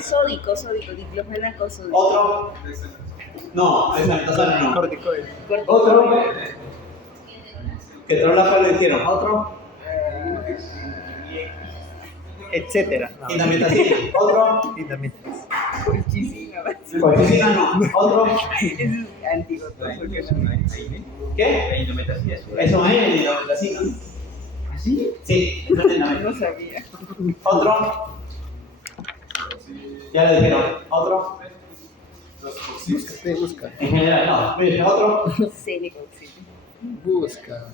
Sódico, diclofenaco sódico. Otro. No, dexametasona no. Corticoide. Otro. Que trolafa lo dijeron. Otro. Etcétera. Indometacina. Otro. Y también. Colchicina, Colchicina no. Otro. ese es antídoto. Porque no. ¿Qué? La indometacina Es un aire de indometacina. ¿Así? Sí, es una indometacina. No sabía. Otro. Ya le dijeron. Otro. Busca. En general, no. Mire, otro. Celecoxina. Busca.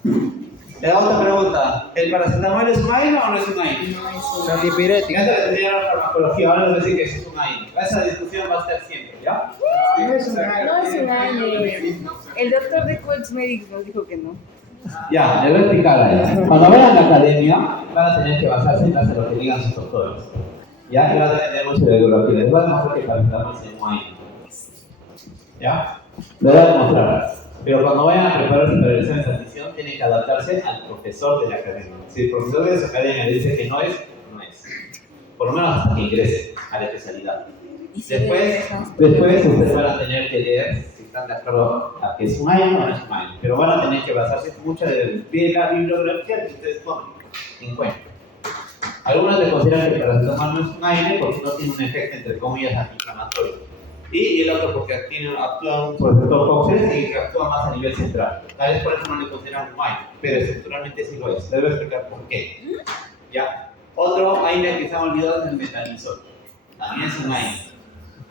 Le hago otra pregunta. ¿El paracetamol es un aire o no es un aire? Antipirético. Ya se le enseñaron farmacología, ahora les voy a decir que sí es un aire. Esa discusión va a estar siempre, ¿ya? No es un aire. El doctor de Coach Medics nos dijo que no. Ya, le voy a explicar ahí. Cuando vayan a la academia, van a tener que basarse en base a lo que digan sus doctores. Ya, que van a tener mucho de biología. Les voy a demostrar que el paracetamol es un aire. ¿Ya? Lo voy a demostrar. Pero cuando vayan a prepararse para el examen de admisión, tienen que adaptarse al profesor de la academia. Si el profesor de esa academia le dice que no es, no es. Por lo menos hasta que ingrese a la especialidad. Después ustedes van a tener que leer si están de acuerdo a que es un aire o no es un aire. Pero van a tener que basarse mucho de la bibliografía que ustedes tomen en cuenta. Algunos le consideran que el paracetamol no es un aire porque no tiene un efecto, entre comillas, antiinflamatorio. Y el otro porque actúa un receptor COX y que actúa más a nivel central. Tal vez por eso no le consideran un aire, pero estructuralmente sí lo es. Les voy a explicar por qué. ¿Ya? Otro aire que se ha olvidado es el metamizol. También es un aire.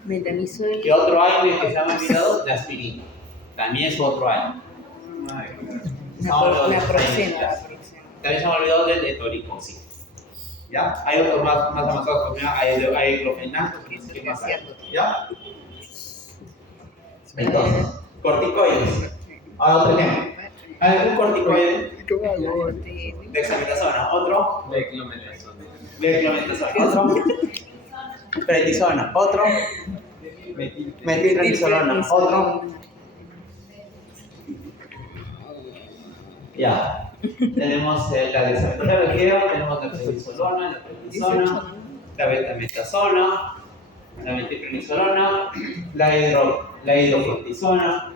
Metamizol. Y otro aire que se ha olvidado, la aspirina. También es otro aire. La proxena. También se han olvidado del etoricoxina. ¿Ya? Hay otros más avanzados como hay diclofenaco, que más hay. ¿Ya? Entonces, corticoides. Ahora otro ejemplo. Hay un corticoide, dexametasona, otro, beclometasona, otro, prednisona, otro, metilprednisolona, otro. Ya. Tenemos la dexametasona, tenemos la prednisolona, la prednisona, la betametasona, la metilprednisolona, la hidrocortisona.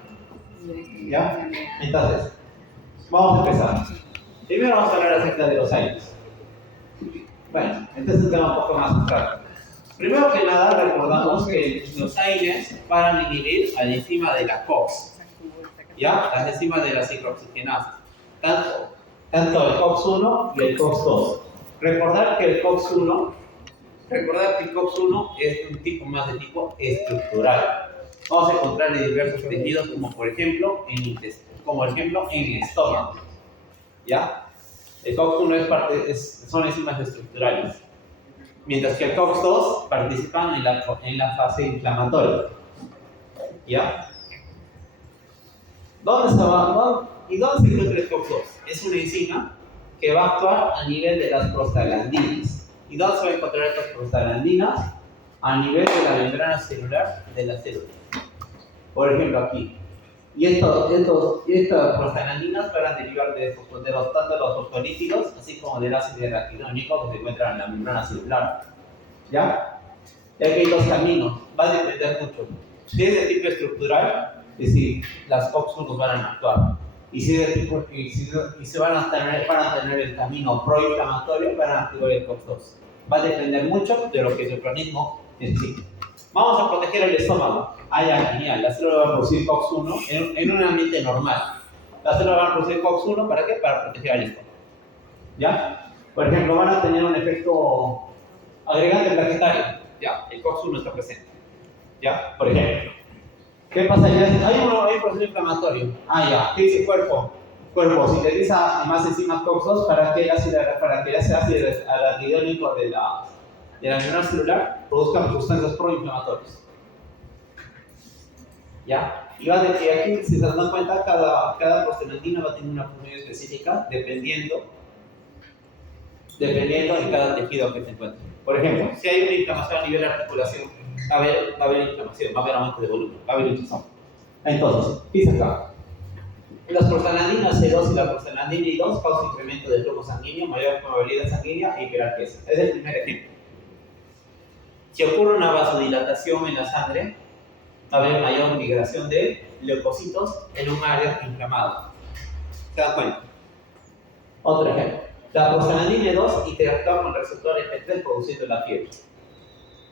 ¿Ya? Entonces, vamos a empezar. Primero vamos a hablar acerca de los aires. Bueno, este es un tema un poco más abstracto. Primero que nada, recordamos que los aires van a inhibir a la enzima de la COX. ¿Ya? Las enzimas de la ciclooxigenasa. Tanto el COX-1 y el COX-2. Recordar que el COX-1 es un tipo más de tipo estructural. Vamos a encontrar en diversos tejidos, como por ejemplo en el estómago. ¿Ya? El COX-1 son enzimas estructurales, mientras que el COX-2 participan en la fase inflamatoria. ¿Ya? ¿Dónde se encuentra el COX-2? Es una enzima que va a actuar a nivel de las prostaglandinas. ¿Y dónde se va a encontrar estas prostaglandinas? A nivel de la membrana celular de la célula. Por ejemplo, aquí. Y estas prostaglandinas van a derivar tanto de los fosfolípidos, así como del ácido araquidónico que se encuentra en la membrana celular. ¿Ya? Y aquí hay dos caminos. Va a depender mucho. Si es de tipo estructural, es decir, las COX-1 van a actuar. Y si se van a tener el camino proinflamatorio, van a activar el COX-2. Va a depender mucho de lo que el organismo necesita. Vamos a proteger el estómago. Ya, genial. Las células van a producir COX-1 en un ambiente normal. Las células van a producir COX-1 ¿para qué? Para proteger al estómago. ¿Ya? Por ejemplo, van a tener un efecto agregante plaquetario. Ya, el COX-1 está presente. ¿Ya? Por ejemplo. ¿Qué pasa? Hay un proceso inflamatorio. Ya. ¿Qué dice el cuerpo? Sintetiza más enzimas COX-2 para que el ácido araquidónico de la membrana celular produzca sustancias proinflamatorias. ¿Ya? Y va de que aquí, si se dan cuenta, cada prostaglandina va a tener una función específica dependiendo en cada tejido que se encuentre. Por ejemplo, si hay una inflamación a nivel de articulación, va a haber inflamación, va a haber aumento de volumen, va a haber hinchazón. Entonces, fíjense acá. Las prostaglandinas C2 y la prostaglandina I2 causan incremento del flujo sanguíneo, mayor movilidad sanguínea e hiperalgesia. Es el primer ejemplo. Si ocurre una vasodilatación en la sangre, va a haber mayor migración de leucocitos en un área inflamada. ¿Se dan cuenta? Otro ejemplo. La prostaglandina 2 interactúa con el receptor EP3 produciendo la fiebre.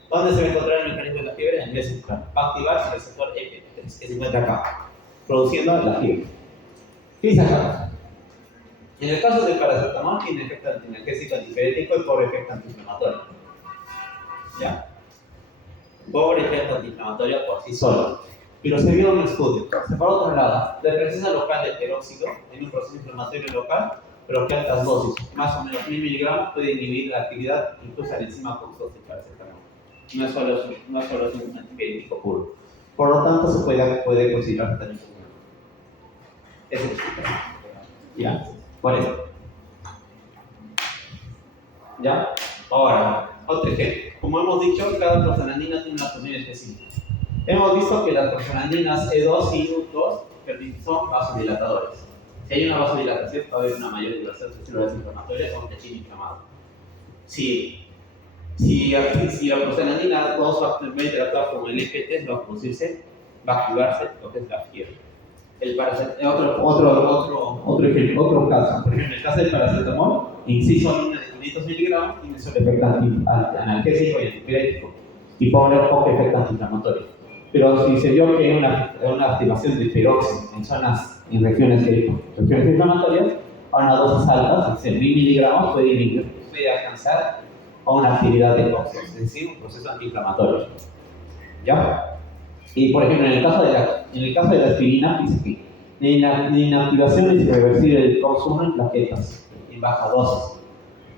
¿Dónde se va a encontrar el mecanismo de la fiebre? En el central. Va a activar el receptor EP3 que se encuentra acá, produciendo la fiebre. ¿Qué dice acá? En el caso del paracetamol tiene efecto analgésico, antipirético y por efecto antiinflamatorio. ¿Ya? Por efecto antiinflamatorio por sí solo. Pero se vio un estudio. Por otro lado, la presencia local de peróxido en un proceso inflamatorio local, pero que altas dosis, más o menos 1000 miligramos, puede inhibir la actividad incluso de la enzima COX-2 del paracetamol. No es solo un antipirético puro. Por lo tanto, se puede considerar también como es el ya, por eso. ¿Ya? Ahora, otro ejemplo. Como hemos dicho, cada prostaglandina tiene una función específica. Hemos visto que las prostaglandinas E2 y U2 son vasodilatadores. Si hay una vasodilatación, va a haber una mayor liberación de células inflamatorias o un tejido inflamado. Si la prostaglandina 2 va a interactuar con el EP3, va a activarse lo que es la fiebre. Otro caso, por ejemplo, en el caso del paracetamol, insisolina de 500 miligramos tiene solo efecto analgésico y antipirético y puede haber poco efecto antiinflamatorio. Pero si se vio que hay una activación de peróxido en regiones inflamatorias, a una dosis alta, es decir, 1000 miligramos, puede alcanzar a una actividad de COX, es decir, un proceso antiinflamatorio. ¿Ya? Y por ejemplo, en el caso de la aspirina, dice que la inactivación es irreversible del COX-1 en plaquetas, en baja dosis,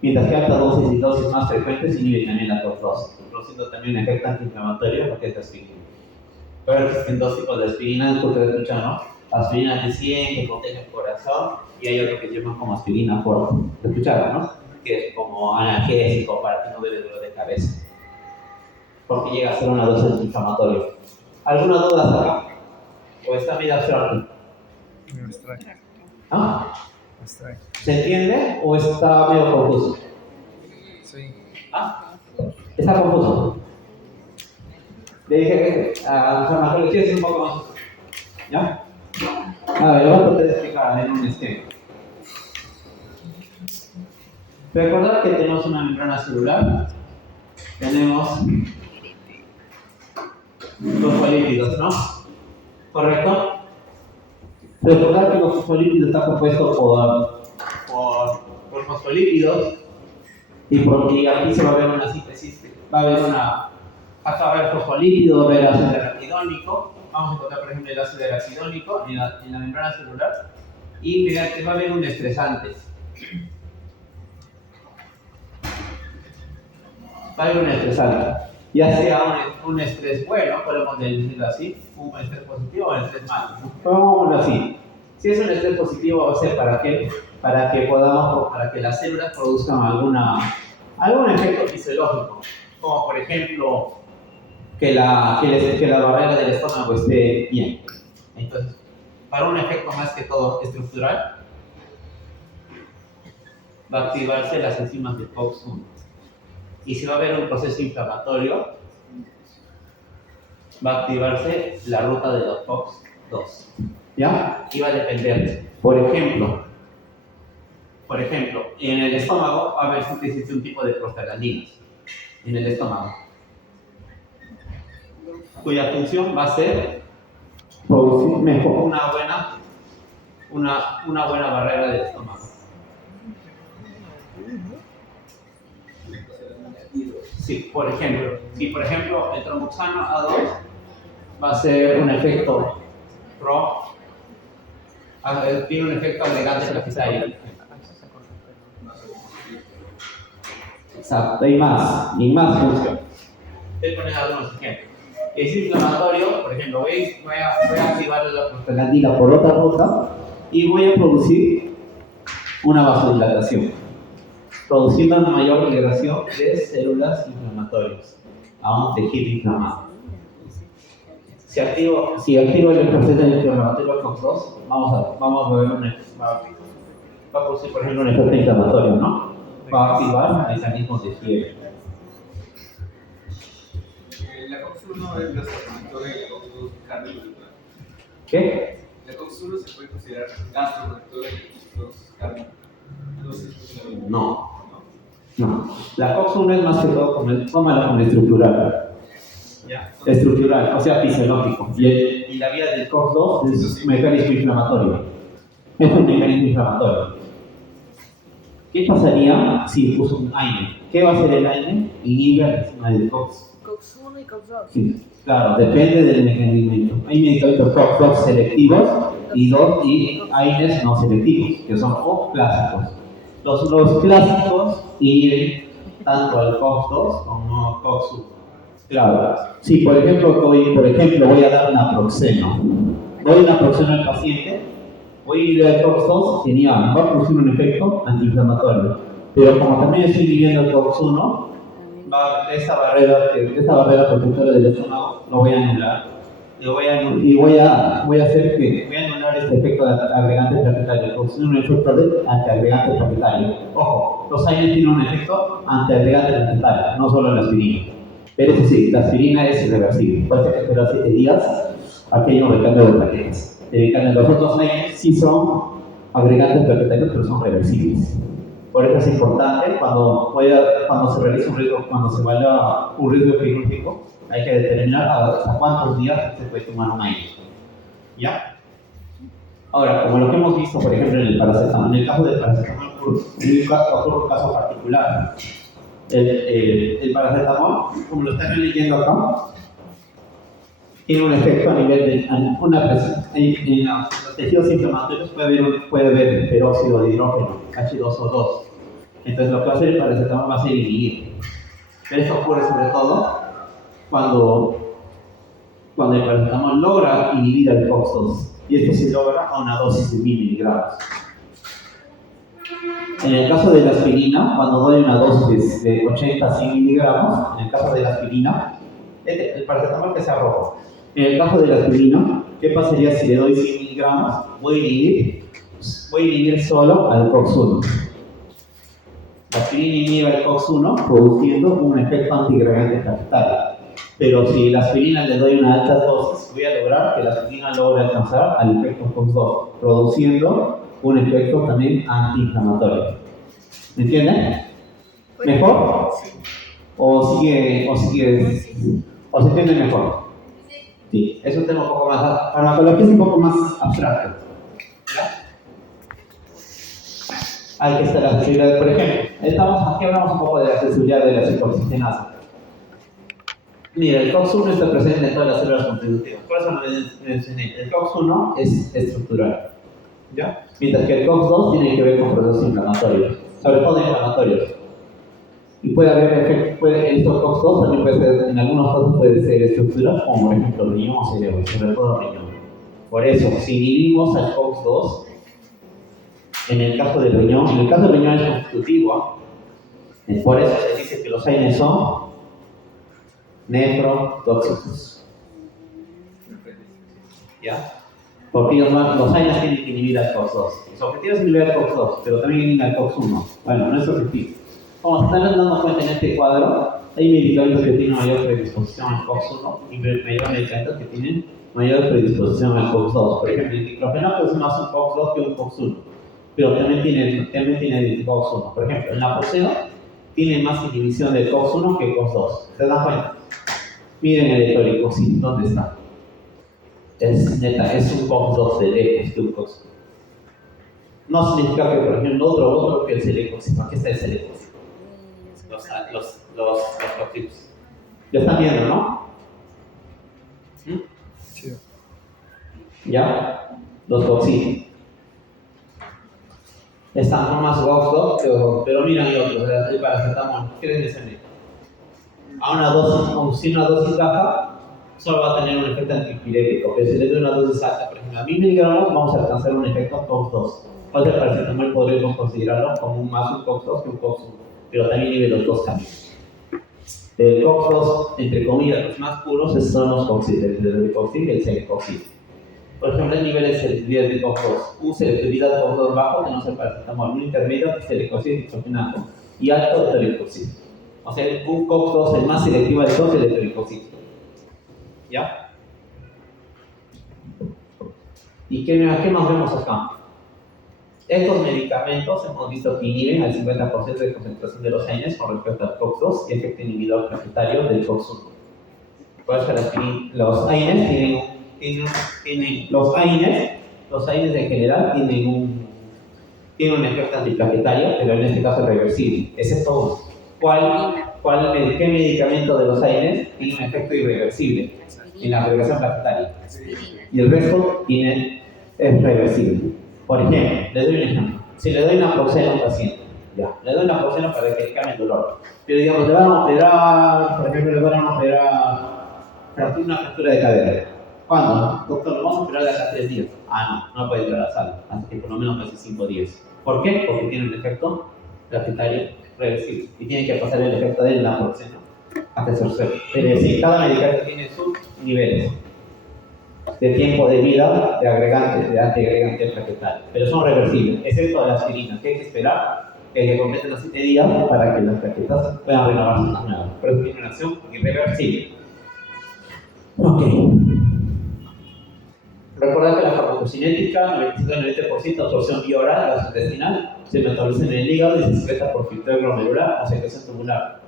mientras que altas dosis y dosis más frecuentes inhiben también la COX-2, produciendo también un efecto antiinflamatorio en lo que es la aspirina. Pero existen dos tipos de aspirinas, ustedes escuchan, ¿no? Aspirina de 100 que protege el corazón y hay otro que se llama como aspirina fuerte. ¿Lo escucharon, no? Que es como analgésico para que no dé dolor de cabeza, porque llega a ser una dosis antiinflamatoria. ¿Alguna duda acá? ¿O está medio abstracto? No extrae. ¿Ah? Extrae. ¿Se entiende o está medio confuso? Sí. ¿Ah? ¿Está confuso? Le dije a San Marcelo, ¿quieres un poco más? ¿Ya? A ver, lo voy a explicar en un esquema. Recordad que tenemos una membrana celular, tenemos los fosfolípidos, ¿no? ¿Correcto? Recordad que los fosfolípidos están compuestos por fosfolípidos y aquí se va a ver una síntesis, acá va a haber fosfolípido, va a haber ácido arachidónico, vamos a encontrar por ejemplo el ácido arachidónico en la membrana celular y mediante va a haber un estresante. Va a haber un estresante, ya sea un estrés bueno, podemos decirlo así, un estrés positivo o un estrés malo. Pongámoslo así. Si es un estrés positivo, va a ser para que las células produzcan algún efecto fisiológico, como por ejemplo que la barrera del estómago esté bien. Entonces, para un efecto más que todo estructural, va a activarse las enzimas de COX-1. Y si va a haber un proceso inflamatorio, va a activarse la ruta de los COX-2. ¿Ya? Y va a depender. Por ejemplo, en el estómago va a haber síntesis de un tipo de prostaglandinas. En el estómago. Cuya función va a ser producir mejor una buena barrera del estómago. Sí, por ejemplo, el tromboxano A2 va a ser un efecto tiene un efecto agregante plaquetario. Exacto, y más función. Voy a poner algunos ejemplos. Es inflamatorio, por ejemplo, voy a activar la prostaglandina por otra ruta y voy a producir una vasodilatación, produciendo una mayor migración de células inflamatorias a un tejido inflamado. Si activo el proceso inflamatorio COX-2, vamos a ver va a producir, por ejemplo, un efecto inflamatorio, ¿no? Va a activar mecanismos de fiebre. La COX-1 es gastroprotectora y la COX-2 cardiovascular. ¿Qué? La COX-1 se puede considerar gastroprotectora y la COX-2 cardiovascular. No sé si es la misma. No. No. La COX-1 es más que todo como estructural. Ya. Estructural, o sea, fisiológico. Y la vía del COX-2 es un mecanismo inflamatorio. Es un mecanismo inflamatorio. ¿Qué pasaría si puso un AINE? ¿Qué va a hacer el AINE? Inhibe la enzima del COX. COX-1 y COX-2. Sí, claro, depende del medicamento. Hay medicamentos COX-2 selectivos y AINES no selectivos, que son O clásicos. Los clásicos inhiben tanto al COX-2 como al COX-1. Claro, si por ejemplo voy a dar naproxeno, doy naproxeno al paciente, voy a ir al COX-2, genial, va a producir un efecto antiinflamatorio. Pero como también estoy inhibiendo el COX-1, esa barrera protectora del estómago lo voy a anular. Voy a anular este efecto de agregante plaquetario, producir un efecto de antiagregante plaquetario. Ojo, los AINES tienen un efecto antiagregante plaquetario, no solo la aspirina. Pero eso sí, la aspirina es irreversible. Puede ser que esperar 7 días a que haya un recambio de plaquetas. Los otros AINES sí son agregantes plaquetarios, pero son reversibles. Por eso es importante cuando se realiza cuando se evalúa un riesgo epidemiológico, hay que determinar hasta cuántos días se puede tomar un AINE. ¿Ya? Ahora, como lo que hemos visto, por ejemplo, en el paracetamol, en el caso del paracetamol ocurre un caso particular. El paracetamol, como lo están leyendo acá, tiene un efecto a nivel de una presión. En los tejidos inflamatorios puede haber peróxido de hidrógeno, H2O2. Entonces, lo que va a hacer el paracetamol va a ser inhibir. Pero esto ocurre sobre todo cuando el paracetamol logra inhibir el COX-2. Y esto se logra a una dosis de 1000 miligramos. En el caso de la aspirina, cuando doy una dosis de 80 a 100 miligramos, en el caso de la aspirina, el paracetamol que sea rojo. En el caso de la aspirina, ¿qué pasaría si le doy 100 miligramos? Voy a inhibir solo al COX-1. La aspirina inhibe al COX-1 produciendo un efecto antiagregante plaquetario. Pero si la aspirina le doy una alta dosis, voy a lograr que la aspirina logre alcanzar al efecto COX-2, produciendo un efecto también antiinflamatorio. ¿Me entienden? ¿Mejor? Sí. ¿O se entiende mejor? Sí, es un tema un poco más, farmacología es un poco más abstracto. ¿Ya? Hay que estar la sensibilidad, por ejemplo, aquí hablamos un poco de la sensibilidad de la ciprofloxacinasa. Mira, el COX-1 está presente en todas las células constitutivas, por eso lo mencioné. El COX-1 es estructural, ¿ya? Mientras que el COX-2 tiene que ver con procesos inflamatorios, sobre todo inflamatorios. Y puede haber efectos, estos COX-2 también puede ser, en algunos casos puede ser estructural, como por ejemplo riñón o cerebro, sobre todo riñón. Por eso, si inhibimos al COX-2, en el caso del riñón es constitutivo. Por eso se dice que los AINES son nefrotóxicos. ¿Ya? Porque los AINES tienen que inhibir al COX-2. Su objetivo es inhibir al COX-2, pero también inhibir al COX-1. Bueno, no es su objetivo. Como se están dando cuenta en este cuadro, hay medicamentos que tienen mayor predisposición al COX-1 y medicamentos que tienen mayor predisposición al COX-2. Por ejemplo, el diclofenaco es más un COX-2 que un COX-1, pero también tiene el COX-1. Por ejemplo, el naproxeno tiene más inhibición del COX-1 que el COX-2. ¿Se dan cuenta? Miren el etoricocin, ¿dónde está? Es un COX-2 de lejos que un COX-1. No significa que, por ejemplo, otro que el celecocin. Aquí está el celecocin. Los toxicos. Ya están viendo, ¿no? Sí. ¿Ya? Los toxicos. Están más COX-2, pero miren el otro, el paracetamol. ¿Qué les dicen? A una dosis baja, solo va a tener un efecto antipirético. Pero si le doy una dosis alta, por ejemplo, a 1000 miligramos, vamos a alcanzar un efecto COX-2. O sea, el paracetamol podríamos considerarlo como más un COX-2 que un COX-1, pero también inhibe los dos caminos. El COX-2, entre comillas, los más puros son los COX-2, el celecoxib y el celecoxib. Por ejemplo, hay niveles de selectividad de COX-2. Un selectividad COX-2 bajo, que no es el paracetamol. Un intermedio, celecoxib y diclofenaco. Y alto, celecoxib. O sea, un COX-2, el más selectivo de todos, es el celecoxib. ¿Ya? ¿Y qué más vemos acá? Estos medicamentos hemos visto que inhiben al 50% de concentración de los AINES con respecto al COX-2 y efecto inhibidor plaquetario del COX-1. Por eso los AINES los AINES en general tienen un efecto antiplaquetario, pero en este caso es reversible, excepto uno. ¿Qué medicamento de los AINES tiene un efecto irreversible en la regresión plaquetaria? Y el resto es reversible. Por ejemplo, les doy un ejemplo. Si le doy naproxeno a un paciente, le doy naproxeno para que le calme el dolor. Pero digamos, le van a operar, por ejemplo, le van a operar una fractura de cadera. ¿Cuándo? Doctor, lo vamos a operar de acá a 3 días. No puede entrar a la sala, hasta que por lo menos pase 5 días. ¿Por qué? Porque tiene un efecto plaquetario reversible y tiene que pasar el efecto del naproxeno hasta ser suelto. Es decir, cada medicamento tiene sus niveles de tiempo de vida de agregantes, de antiagregante plaquetario, pero son reversibles, excepto la aspirina, que hay que esperar que completen los 7 días para que las plaquetas puedan renovarse de nuevo. Por eso tiene una acción irreversible. Ok. Recordad que la farmacocinética, 95-90% absorción vía oral, gastrointestinal, se metaboliza en el hígado y se secreta por filtrado glomerular o secreción tubular.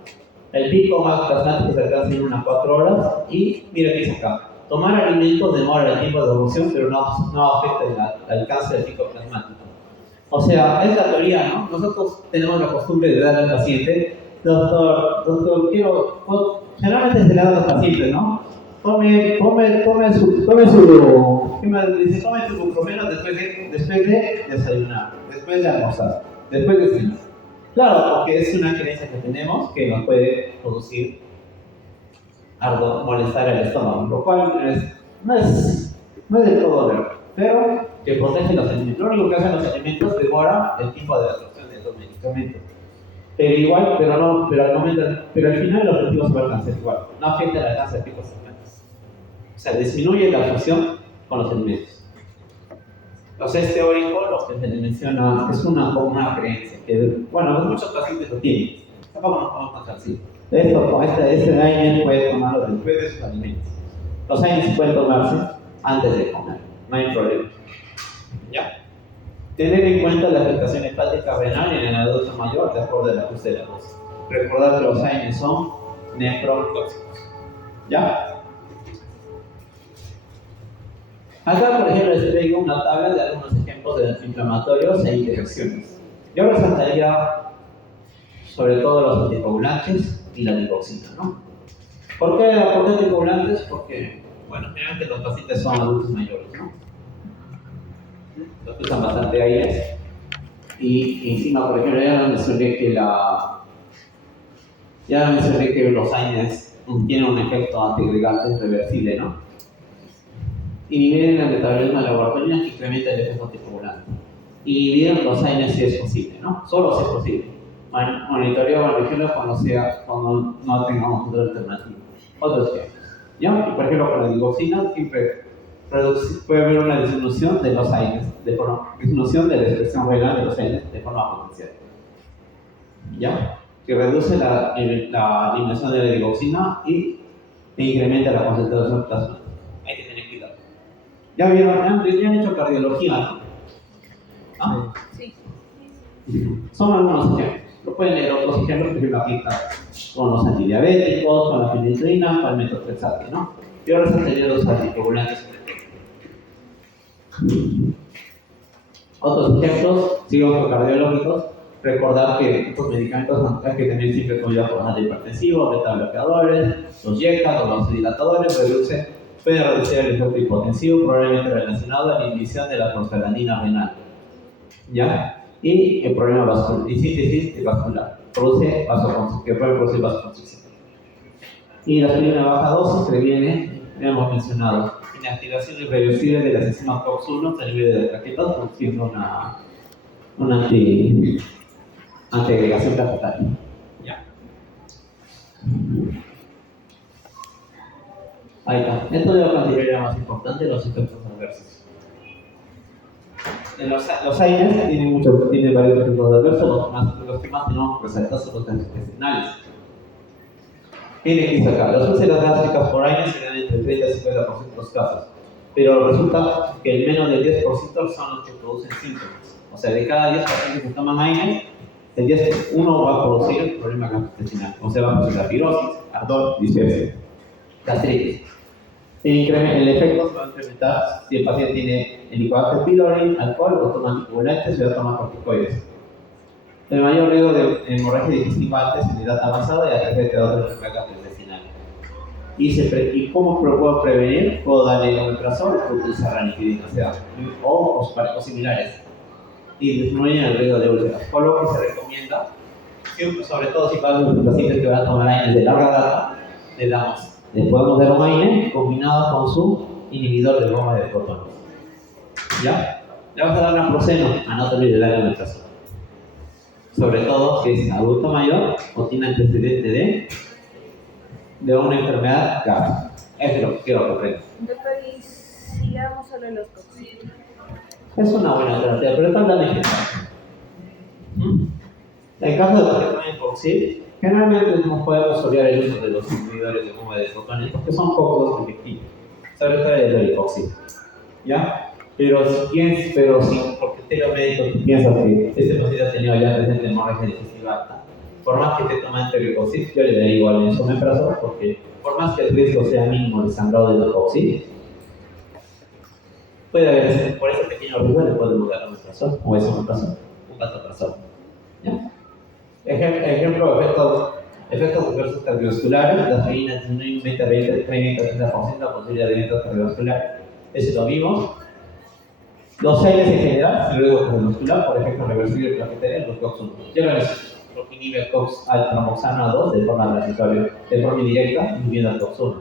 El pico más plasmático se alcanza en unas 4 horas y mira qué dice acá. Tomar alimentos demora el tiempo de evolución, pero no afecta el alcance del pico plasmático. O sea, es la teoría, ¿no? Nosotros tenemos la costumbre de dar al paciente, doctor, generalmente se le da a los pacientes, ¿no? Tome su ibuprofeno después de desayunar, después de almorzar, después de cenar. Claro, porque es una creencia que tenemos que nos puede producir molestar el estómago, lo cual no es del todo verdad, pero que protege los alimentos. Lo único que hacen los alimentos demora el tiempo de absorción de los medicamentos. Pero al final el objetivo se va a alcanzar igual. No afecta el alcance del pico plasmático. O sea, disminuye la absorción con los alimentos. Entonces, es teórico lo que se le menciona, es una creencia. Que, muchos pacientes lo tienen. Tampoco nos podemos contradecir. Este AINES puede tomarlo después de sus alimentos. Los AINES pueden tomarse antes de comer, no hay problema. ¿Ya? Tener en cuenta la afectación hepática renal en el adulto mayor de acuerdo al ajuste de la dosis. Recordad que los AINES son nefrotóxicos. ¿Ya? Acá, por ejemplo, les traigo una tabla de algunos ejemplos de antiinflamatorios e infecciones. Yo resaltaría sobre todo los anticoagulantes y la digoxina, ¿no? ¿Por qué anticoagulantes? Porque, generalmente los pacientes son adultos mayores, ¿no? Los usan bastante AINES y encima, por ejemplo, ya mencioné que los AINES tienen un efecto antiagregante reversible, ¿no? Inhibir el metabolismo de la warfarina que incrementa el efecto anticoagulante. Inhibir los AINES si es posible, ¿no? Solo si es posible. Monitorear o registrarlo cuando no tengamos otra alternativa. Otros ejemplos. ¿Ya? Y por ejemplo, con la digoxina siempre puede haber una disminución de los AINES, disminución de la expresión renal de los AINEs de forma potencial. ¿Ya? Que reduce la eliminación de la digoxina e incrementa la concentración plasmática. Hay que tener cuidado. Ya vieron, ya han hecho cardiología, ¿no? ¿Ah? Sí. Son algunos ejemplos. Lo pueden leer otros ejemplos que lo aplican con los antidiabéticos, con la penicilina, con el metotrexato, ¿no? Yo resaltaría los anticoagulantes. Otros ejemplos psicocardiológicos. Recordar que estos medicamentos hay que tener siempre cuidado con los antihipertensivos, beta-bloqueadores, los YECA, los vasodilatadores, pueden reducir el efecto hipotensivo, probablemente relacionado a la inhibición de la prostaglandina renal. ¿Ya? Y el problema vascular, y síntesis vascular, que puede producir vasoconstricción. Y la aspirina de baja dosis previene, ya hemos mencionado, inactivación irreversible de las enzimas COX-1 a nivel de plaquetas, produciendo una antiagregación plaquetaria. ¿Ya? Ahí está. Esto yo consideraría más importante, los efectos adversos. Los AINES tienen varios efectos adversos, los que más tenemos que resaltar son los gastrointestinales. Miren que dice acá, las úlceras gástricas por AINES se dan entre 30 al 50% de los casos. Pero resulta que el menos del 10% son los que producen síntomas. O sea, de cada 10 pacientes que toman AINE, el 10, uno va a producir el problema gastrointestinal. O sea, va a producir la fibrosis, ardor, dispepsia, gastritis. El efecto se va a incrementar si el paciente tiene Helicobacter pylori, alcohol o toma anticoagulantes o toma corticoides. El mayor riesgo de hemorragia digestiva antes en edad avanzada y afecta a otra enfermedad gastrointestinal. ¿Y cómo lo puedo prevenir? Puedo darle omeprazol o utilizar ranitidina, o similares. Y disminuyen el riesgo de úlceras. Por lo que se recomienda, siempre, sobre todo si para los pacientes que van a tomar AINE de larga data, le podemos dar un AINE combinado con su inhibidor de bomba de protones. ¿Ya? Le vamos a dar naproxeno, no te olvides de darle omeprazol. Sobre todo si es adulto mayor o tiene antecedente de una enfermedad grave. Eso es lo que quiero que aprendan. Doctor, ¿y si le damos solo los coccitos? Es una buena alternativa, pero está hablando en general. En caso de los que tomen Coxib, generalmente no podemos obviar el uso de los inhibidores de bomba de protones porque son pocos efectivos, sobre todo el del Coxib. ¿Ya? Pero si porque usted los médicos piensa que este paciente ha tenido ya presente hemorragia digestiva alta, por más que te tome Coxib, yo le daría igual en su omeprazol porque por más que el riesgo sea mínimo de sangrado de Coxib, puede haber, por ese pequeño riesgo le podemos dar omeprazol o es omeprazol, un pantoprazol. ¿Ya? Ejemplo, efectos adversos cardiovasculares, las aspirina tienen un 20-30% de posibilidad de eventos cardiovasculares. Eso lo vimos. Los AINES en general, el riesgo cardiovascular, por ejemplo, reversible de plaquetaria, los COX-1. Ya lo ves, lo que inhibe el COX al tamoxano 2 de forma transitoria, de forma indirecta, inhibiendo al COX-1.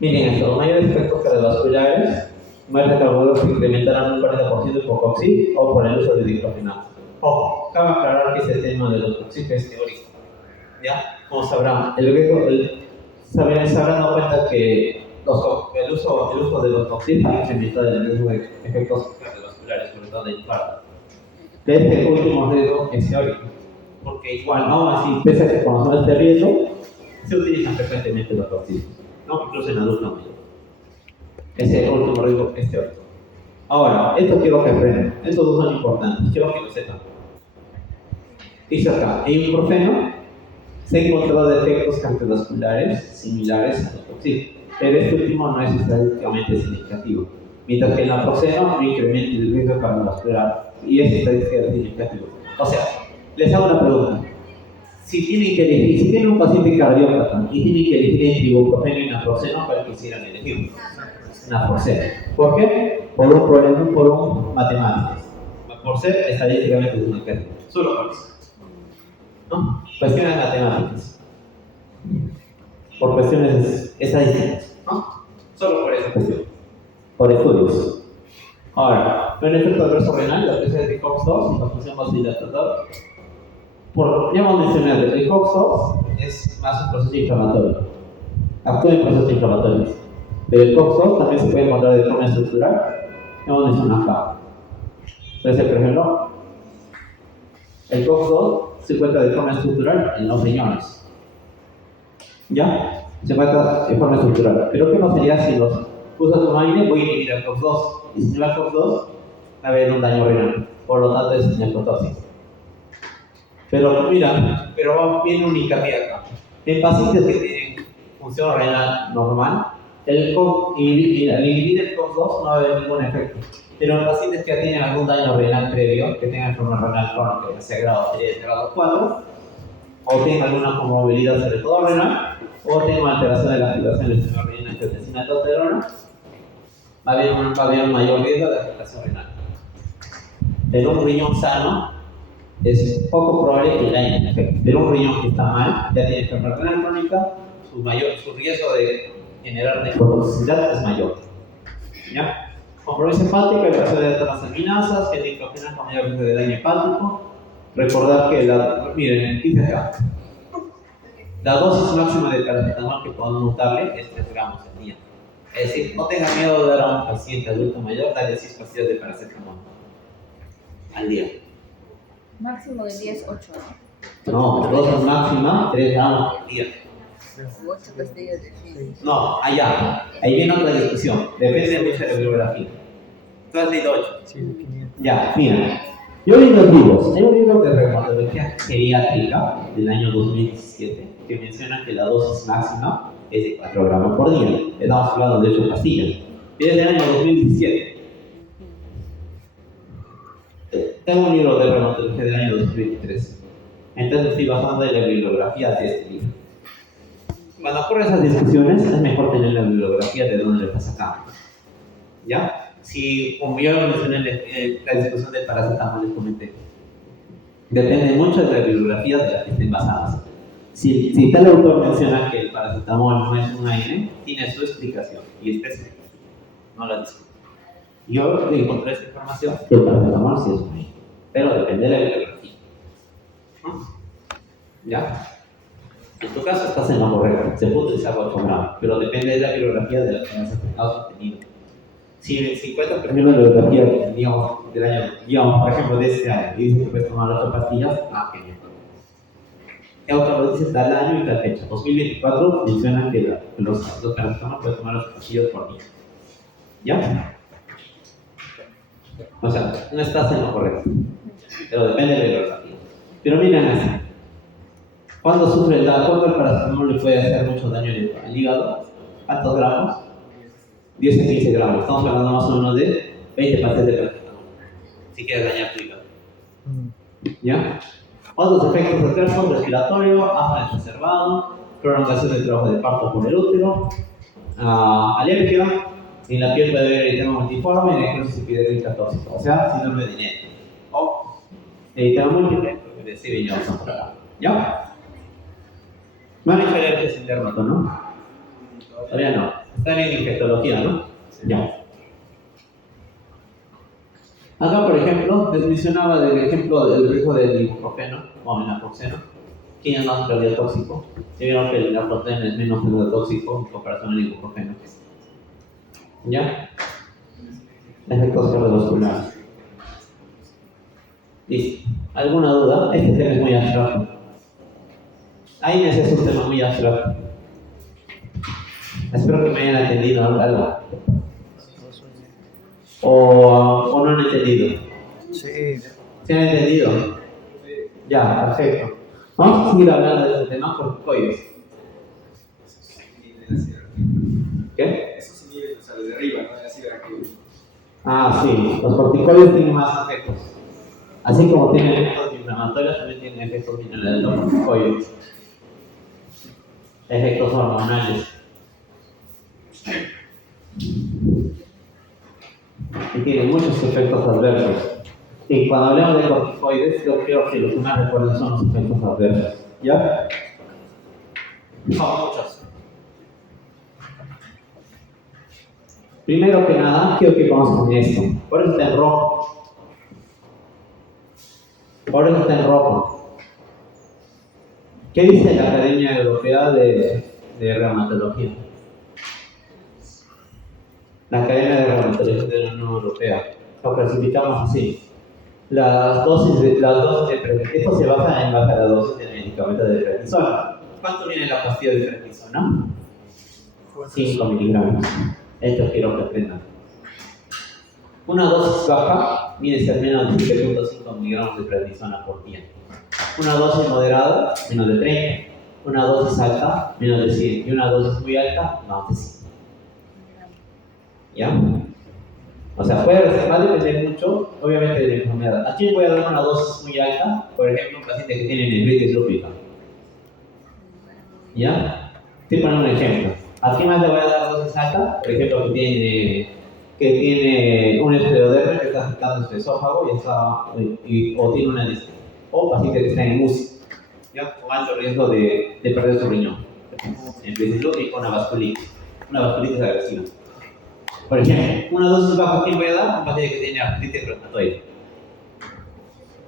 Miren esto, los mayores efectos cardiovasculares, muerte de carbohidratos que incrementarán un 40% por Coxib o por el uso de diclofenac. Ojo, cabe aclarar que ese tema de los Coxib es teórico. ¿Ya? Como sabrán, se habrán dado cuenta que el uso de los Coxib ha incrementado el riesgo de efectos cardiovasculares, sobre todo de infarto. Este último riesgo es teórico, porque igual, ¿no? Así, pese a que conocemos este riesgo, se utilizan frecuentemente los Coxib, ¿no? Incluso en adultos mayores. Ese último riesgo es teórico. Ahora, esto quiero que aprendan. Estos dos son importantes, quiero que lo sepan. Dice acá, en ibuprofeno se han encontrado efectos cardiovasculares similares a los Coxib, pero este último no es estadísticamente significativo, mientras que el naproxeno no incrementa el riesgo cardiovascular y es estadísticamente significativo. O sea, les hago una pregunta. Si tienen un paciente cardiópata y tienen que elegir entre ibuprofeno y naproxeno, ¿cuál quisieran elegir? Naproxeno. ¿Por qué? Por un matemático. Por ser estadísticamente significativo. Solo por eso. ¿No? Cuestiones matemáticas. Por cuestiones estadísticas. ¿No? Solo por esa cuestión. Por estudios. Ahora, el efecto adverso renal, la presencia de COX-2 y la función vasodilatadora. Ya hemos mencionado, el COX-2 es más un proceso inflamatorio. Actúa en procesos inflamatorios. Pero el COX-2 también se puede encontrar de forma estructural. Hemos mencionado acá. Entonces, por ejemplo, el COX-2 se encuentra de forma estructural en los riñones. ¿Ya? Se encuentra de forma estructural. Pero ¿qué pasaría si los usas un AINE? Voy a inhibir el COX-2. Y si no va el COX-2, va a haber un daño renal. Por lo tanto, es nefrotóxico. Pero mira, viene un hincapié acá. En pacientes que tienen función renal normal, al inhibir el COX-2 no va a haber ningún efecto. Pero en pacientes que tienen algún daño renal previo, que tengan enfermedad renal crónica, ya sea grado 3, grado 4, o tengan alguna comorbilidad sobre todo renal, o tengan alteración de la filtración del sistema renal angiotensina aldosterona, va a haber un mayor riesgo de afectación renal. En un riñón sano, es poco probable que haya un efecto. Pero un riñón que está mal, ya tiene enfermedad renal crónica, su riesgo de generar nefrotoxicidad es mayor. ¿Ya? Compromiso hepático, elevación de transaminasas, que diclofenac con mayor riesgo de daño hepático. Recordar que miren, dice acá, la dosis máxima de paracetamol que podemos darle es 3 gramos al día. Es decir, no tenga miedo de dar a un paciente adulto mayor, darle 6 pastillas de paracetamol al día. Máximo de 10, 8, ¿no? No, dosis máxima 3 gramos al día. 8 pastillas de fin. No, allá. Ahí viene otra discusión. Depende mucho de la bibliografía. Tú has leído 8. Sí, de 500. Ya, mira. Yo leí dos libros. Hay un libro de reumatología geriátrica del año 2017 que menciona que la dosis máxima es de 4 gramos por día. Estamos hablando de 8 pastillas. Y es del año 2017. Tengo un libro de reumatología del año 2023. Entonces estoy basando en la bibliografía de este libro. Cuando ocurren esas discusiones, es mejor tener la bibliografía de dónde lo estás sacando. ¿Ya? Si, como yo mencioné en la discusión del paracetamol, les comenté, depende mucho de la bibliografía de la que estén basadas. Si tal autor menciona que el paracetamol no es un aire, tiene su explicación y esta es no la discuto. Yo encontré esta información que el paracetamol sí es un aire, pero depende de la bibliografía. ¿No? ¿Ya? En tu caso estás en la correcta, se puede utilizar 8 gramos, pero depende de la bibliografía de la que has obtenido. Si en el 50, por ejemplo, la bibliografía que teníamos del año, digamos, por ejemplo, de este año, dice que puedes tomar 8 pastillas, genial. El autor lo dice tal año y tal fecha. 2024 menciona que los paracetamol pueden tomar 8 pastillas por día. ¿Ya? O sea, no estás en lo correcto, pero depende de la bibliografía. Pero miren así. ¿Cuándo el paracetamol le puede hacer mucho daño al hígado? ¿Cuántos gramos? 10 a 15 gramos. Estamos hablando más o menos de 20 pastillas de paracetamol. Si quieres dañar tu hígado. ¿Ya? Otros efectos adversos: respiratorio, asma exacerbado, prolongación del trabajo de parto por el útero, alergia, en la piel puede haber eritema multiforme y necrosis epidérmica tóxica, o sea, síndrome de Neff. O eritema múltiple, porque recibe ya vamos a hablar. ¿Ya? No han hecho alergias en dermato, ¿no? Todavía no. Están en infectología, ¿no? Ya. Acá, por ejemplo, les mencionaba del ejemplo del riesgo del ibuprofeno o el naproxeno. ¿Quién es más cardiotóxico? Ya vieron que el naproxeno es menos cardiotóxico en comparación al ibuprofeno. ¿Ya? Efectos cardiovasculares. Listo. ¿Alguna duda? Este tema es muy abstracto. Ahí es un tema muy abstracto. Espero que me hayan entendido algo. ¿O no han entendido? Sí. ¿Sí han entendido? Ya, perfecto. Vamos a seguir hablando de este tema por corticoides. ¿Qué? Eso se mide, o sea, desde arriba, ¿no? Así de aquí. Ah, sí. Los corticoides tienen más efectos. Así como tienen efectos inflamatorios, también tienen efectos minerales los corticoides. Efectos hormonales. Y tienen muchos efectos adversos. Y cuando hablamos de corticoides, yo creo que lo que más recuerdan son los efectos adversos. ¿Ya? Son muchos. Primero que nada, quiero que conozcan esto. Por eso está en rojo. Por eso está en rojo. ¿Qué dice la Academia Europea de Reumatología? La Academia de Reumatología de la Unión Europea. Lo clasificamos así. Las dosis de esto se basa en la dosis del medicamento de prednisona. ¿Cuánto viene la pastilla de prednisona? 5 miligramos. Esto quiero que aprendan. Una dosis baja viene a ser menos de 7.5 miligramos de prednisona por día. Una dosis moderada, menos de 30. Una dosis alta, menos de 100. Y una dosis muy alta, más de 100. ¿Ya? O sea, va a depender mucho, obviamente, de la enfermedad. ¿A quién voy a dar una dosis muy alta? Por ejemplo, un paciente que tiene nefritis lúpica. ¿Ya? Estoy poniendo un ejemplo. ¿A quién más le voy a dar dosis alta? Por ejemplo, que tiene un escleroderma que está afectando su esófago o tiene una disque. O paciente que está en UCI, ¿ya? Con alto riesgo de perder su riñón. Nefritis lúpica, una vasculitis agresiva. Por ejemplo, una dosis baja, ¿a quién voy a dar? Un paciente que tiene artritis reumatoide.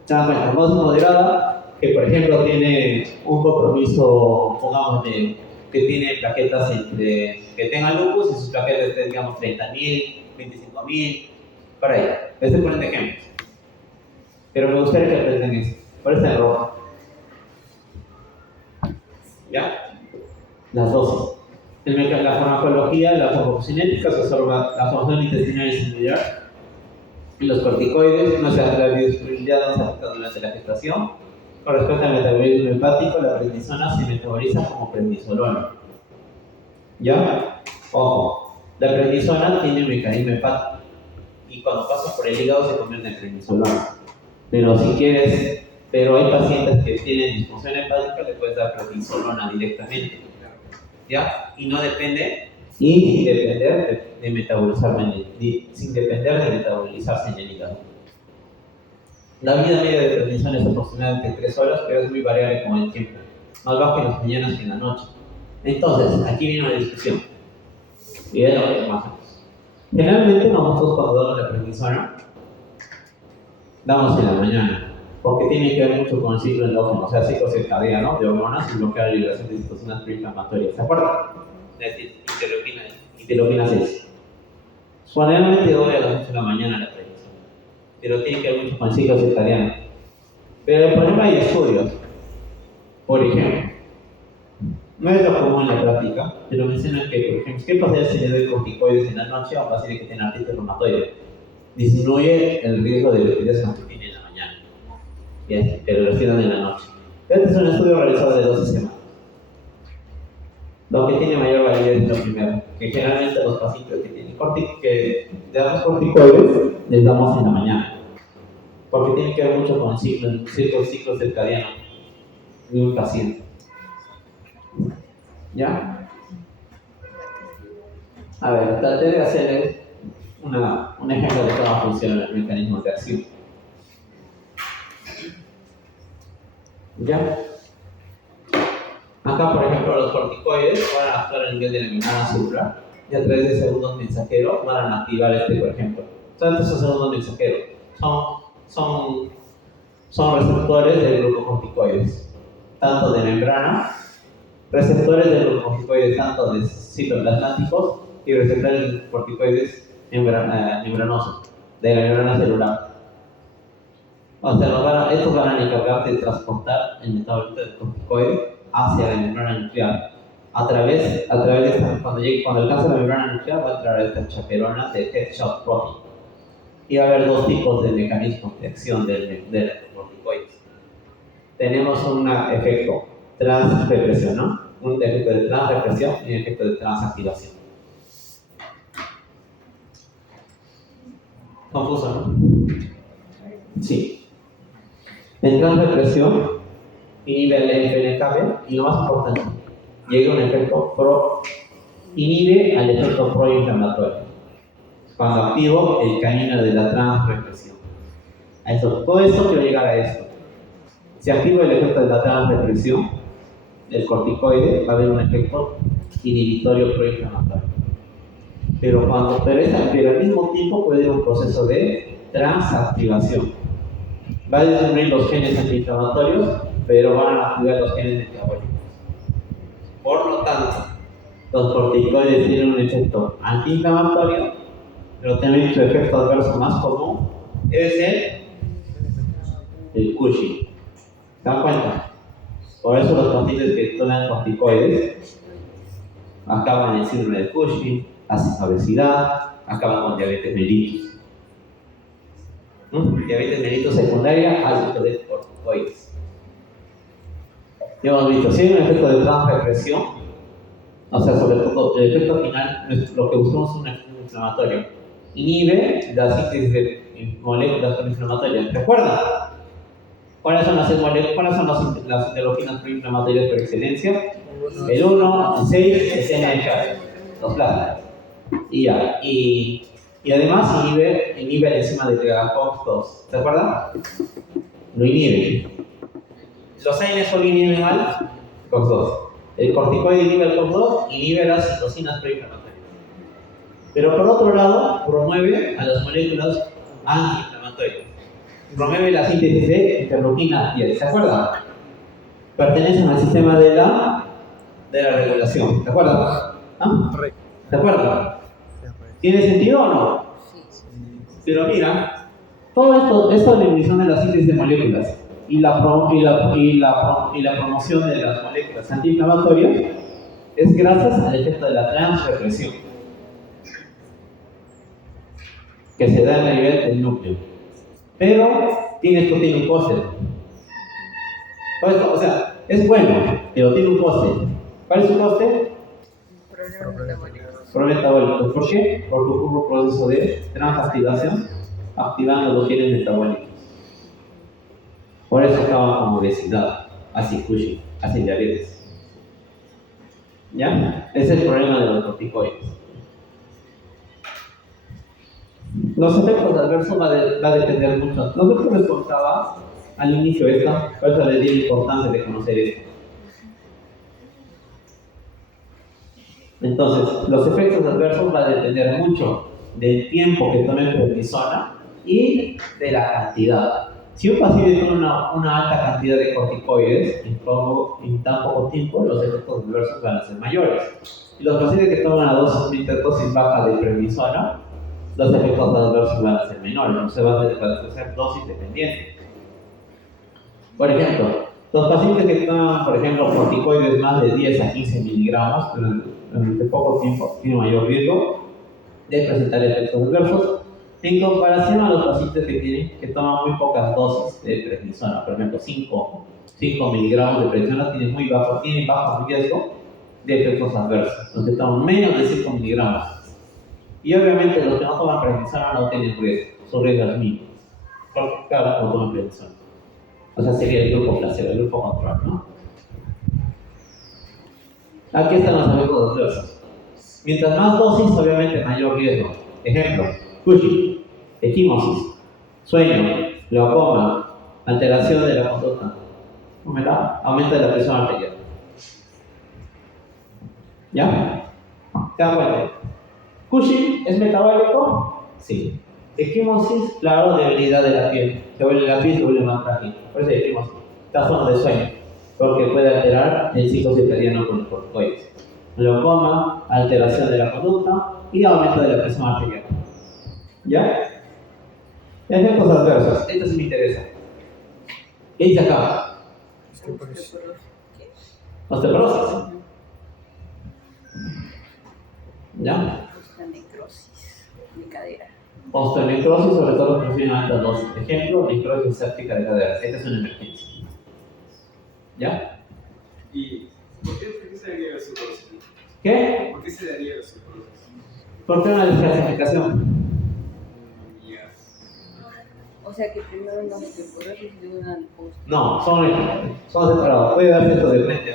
¿Se dan cuenta? Una dosis moderada, que por ejemplo tiene un compromiso, pongamos, que tiene plaquetas que tengan lupus y sus plaquetas estén, digamos, 30.000, 25.000, por ahí. Les estoy poniendo ejemplos. Pero me gustaría que aprendan eso. Por eso está en rojo. ¿Ya? las dosis. La farmacología, la farmacocinética se observa la formación intestinal y celular y los corticoides, la biodisponibilidad no se afecta durante la gestación. Con respecto al metabolismo hepático, la prednisona se metaboliza como prednisolona. ¿Ya? Ojo, la prednisona tiene un mecanismo hepático y cuando pasa por el hígado se convierte en prednisolona. Pero hay pacientes que tienen disfunción hepática, le puedes dar prednisolona directamente. ¿Ya? Y no depende, y sin depender de metabolizarse en el hígado. La vida media de prednisona es aproximadamente 3 horas, pero es muy variable con el tiempo, más bajo en las mañanas que en la noche. Entonces, aquí viene una discusión. Y es lo que más hacemos. Generalmente nosotros cuando damos la prednisona, damos en la mañana, porque tiene que ver mucho con el ciclo endógeno, o sea, ciclo circadiano de hormonas y bloquear la liberación de citocinas proinflamatorias. ¿Se acuerdan? Es decir, interleuquina 6. Generalmente doy a las 8 de la mañana la prednisona, pero tiene que ver mucho con el ciclo circadiano. Pero el problema hay estudios. Por ejemplo, no es lo común en la práctica, pero mencionan que, por ejemplo, ¿qué pasaría si le doy corticoides en la noche a un paciente que tiene artritis reumatoide? Disminuye el riesgo de liquidez sanguínea en la mañana, pero lo tienen en la noche. Este es un estudio realizado de 12 semanas. Lo que tiene mayor validez es lo primero, que generalmente los pacientes que tienen que damos corticoides les damos en la mañana, porque tiene que ver mucho con el ciclo circadiano de un paciente. ¿Ya? A ver, traté de hacer un ejemplo de cómo funciona el mecanismo de acción. ¿Ya? Acá, por ejemplo, los corticoides van a actuar a nivel de la membrana celular y a través de segundos mensajeros van a activar por ejemplo. Entonces, esos segundos mensajeros son receptores de glucocorticoides, tanto de membrana, receptores de glucocorticoides tanto de citoplasmáticos y receptores de corticoides membranosos, de la membrana celular. O sea, estos van a encargarse de transportar el metabolito del corticoide hacia la membrana nuclear. A través de esta, cuando alcanza la membrana nuclear, va a entrar a esta chaperona de headshot protein. Y va a haber dos tipos de mecanismos de acción de los corticoides. Tenemos un efecto transrepresión, ¿no? Un efecto de transrepresión y un efecto de transactivación. ¿Confuso, no? Sí. En transrepresión inhibe el FNKB y lo más importante, llega un efecto inhibe al efecto proinflamatorio. Cuando activo el camino de la transrepresión. Todo esto quiero llegar a esto. Si activo el efecto de la transrepresión del corticoide, va a haber un efecto inhibitorio proinflamatorio. Pero al mismo tiempo puede haber un proceso de transactivación. Va a disminuir los genes antiinflamatorios, pero van a activar los genes metabólicos. Por lo tanto, los corticoides tienen un efecto antiinflamatorio, pero también su efecto adverso más común es el Cushing. ¿Se dan cuenta? Por eso los pacientes que toman corticoides acaban en síndrome de Cushing, hacen obesidad, acaban con diabetes mellitus. Diabetes mellitus secundaria al efecto de corticoides. Ya hemos visto, si hay un efecto de transrepresión, o sea, sobre todo el efecto final, lo que buscamos es un efecto inflamatorio. Inhibe la síntesis de moléculas proinflamatorias. ¿Recuerdan? ¿Cuáles son las interleuquinas proinflamatorias por excelencia? El 1, el 6, el CNH, los plasmas. Y además inhibe la enzima de COX-2. ¿Se acuerdan? Lo inhibe. Los AINES solo inhiben al COX-2. El corticoide inhibe al COX-2, inhibe las citocinas proinflamatorias. Pero por otro lado, promueve a las moléculas antiinflamatorias. Promueve la síntesis de interleuquina 10. ¿Se acuerdan? Pertenecen al sistema de la regulación. ¿Se acuerdan? ¿Ah? ¿Se acuerdan? ¿Tiene sentido o no? Pero mira, todo esto de la inhibición de la síntesis de moléculas y la promoción de las moléculas antiinflamatorias Es gracias al efecto de la transrepresión que se da en el nivel del núcleo. Pero esto tiene un coste. O sea, es bueno, pero tiene un coste. ¿Cuál es su coste? Problema metabólico. ¿Por qué? Porque ocurre un proceso de transactivación activando los genes metabólicos. Por eso acaban con obesidad, así Cushing, así diabetes. ¿Ya? Ese es el problema de los corticoides. Los efectos adversos va a depender mucho. Nosotros les contaba al inicio esta, por eso les di la importancia de conocer esto. Entonces, los efectos adversos va a depender mucho del tiempo que tome prednisona y de la cantidad. Si un paciente toma una alta cantidad de corticoides en tan poco tiempo, los efectos adversos van a ser mayores. Y los pacientes que toman una dosis baja de prednisona, los efectos adversos van a ser menores, no se van a ser dosis dependientes. Por ejemplo, los pacientes que toman, por ejemplo, corticoides más de 10 a 15 miligramos durante poco tiempo tienen mayor riesgo de presentar efectos adversos en comparación a los pacientes que toman muy pocas dosis de prednisona. Por ejemplo, 5 miligramos de prednisona tienen bajo riesgo de efectos adversos. Los que toman menos de 5 miligramos. Y obviamente los que no toman prednisona no tienen riesgo, su riesgo es mínimo. Porque cada uno toma prednisona. O sea, sería el grupo placebo, el grupo control, ¿no? Aquí están los efectos adversos. Mientras más dosis, obviamente mayor riesgo. Ejemplo, Cushing, equimosis, sueño, glaucoma, alteración de la conducta, aumento de la presión arterial. ¿Ya? ¿Se dan cuenta? ¿Cushing es metabólico? Sí. Equimosis, claro, debilidad de la piel. La piel se vuelve más frágil. Por eso equimosis. Trastorno de sueño, porque puede alterar el ciclo circadiano con los corticoides. Glaucoma, alteración de la conducta y aumento de la presión arterial. ¿Ya? Efectos adversos. Esto sí me interesa. ¿Qué dice acá? Osteoporosis. ¿Ya? Necrosis de cadera. Osteonecrosis, sobre todo los que reciben altas dosis. Ejemplo, necrosis séptica de cadera. Esta es una emergencia. ¿Ya? ¿Y por qué se daría la osteoporosis? ¿Qué? ¿Por qué se daría la osteoporosis? ¿Por qué una desclasificación? Ya. O sea que primero una osteoporosis y luego una post. No, son separados. Puede darse esto de frente.